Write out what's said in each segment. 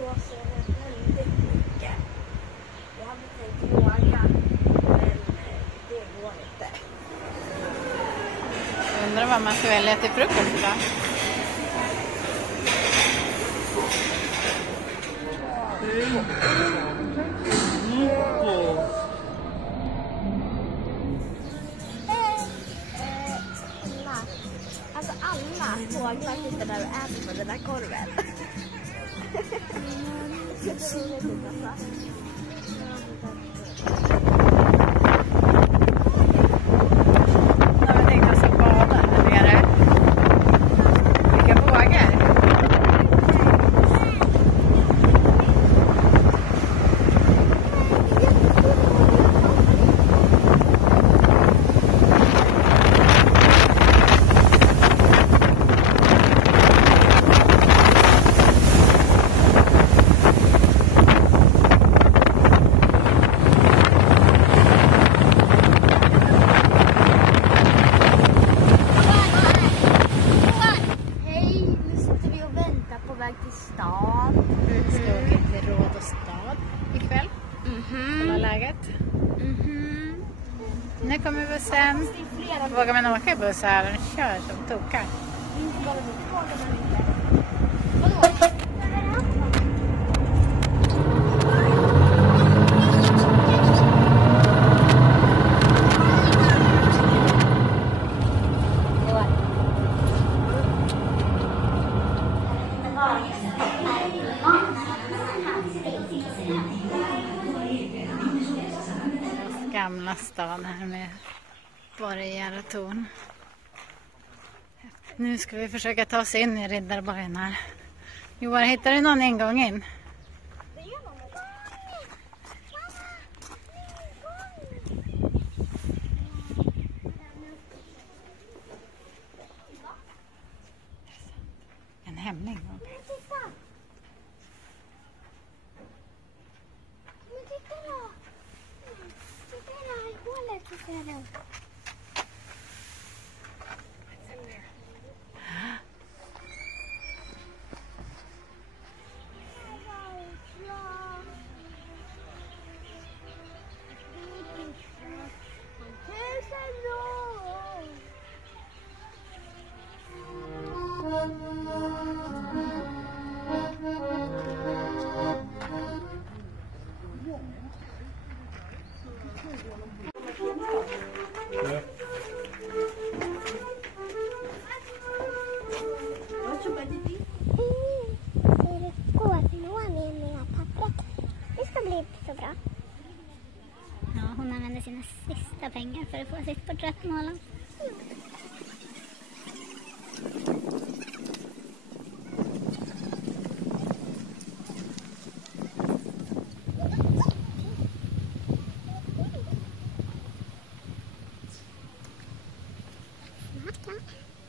blåser väldigt mycket. Jag hade tänkt våga, men det går inte. Jag undrar vad man ska välja till frukost idag. Alltså alla fåglar sitter där och äter på den där korven. Det är roligt alltså. Ja, men tänk oss att bada här nere. Vilka vågar. Vi ska åka till Råd och stad ikväll. Kolla läget. Nu kommer bussen. Vågar man åka i buss här? Den kör som tokar. Gamla stan här med Borgar och torn. Nu ska vi försöka ta oss in i Riddarborgen här. Johan, hittar du någon ingång in? En hemlig ingång. Så bra. Ja, hon använder sina sista pengar för att få sitt porträtt målat.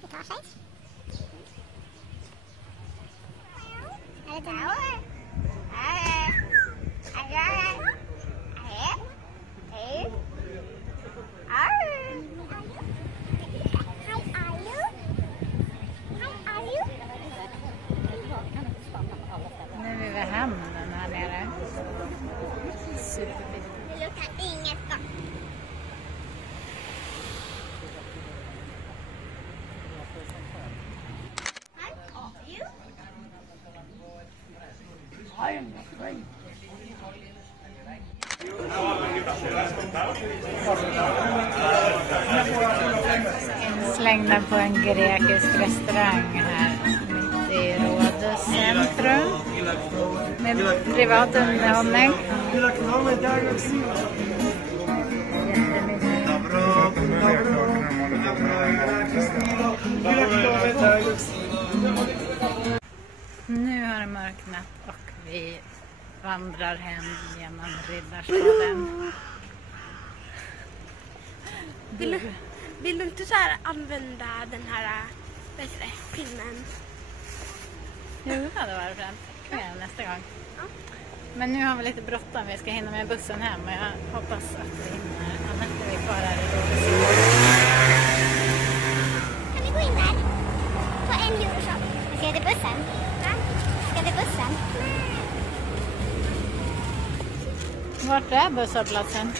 Det tar sig. Är det där? Nu är vi vid hamnen här nere. Superfint. Det luktar inget gott. Inslängda på en grekisk restaurang här mitt i Rådhuscentrum med privat underhållning. Nu har det mörknat och vi vandrar hem genom Riddarstaden. Vill du inte så här använda den här pinnen? Jo, det hade varit fränt. Kväll nästa gång. Ja. Men nu har vi lite bråttom. Vi ska hinna med bussen hem och jag hoppas att vi hinner. Annars är vi kvar här i Rådhuscentrum. Kan vi gå in där? På en euroshop. Vi ska till bussen. Ja. Vi ska till bussen. Vart är busshållplatsen?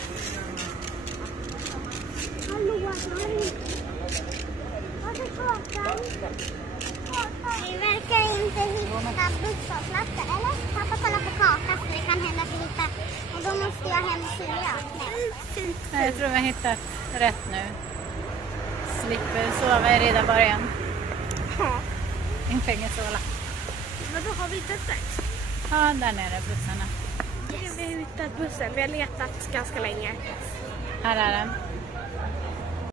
Hallå, vi verkar inte hitta busshållplatser, eller? Pappa kollar på kartan så det kan hända att vi hittar. Och då måste jag hem till Syria. Nej, jag tror vi har hittat rätt nu. Slipper sova i Riddarborgen. Inte Fängelsåla. Men då har vi hittat rätt. Ja, där nere är bussarna. Yes. Vi har hittat bussen. Vi har letat ganska länge. Här är den.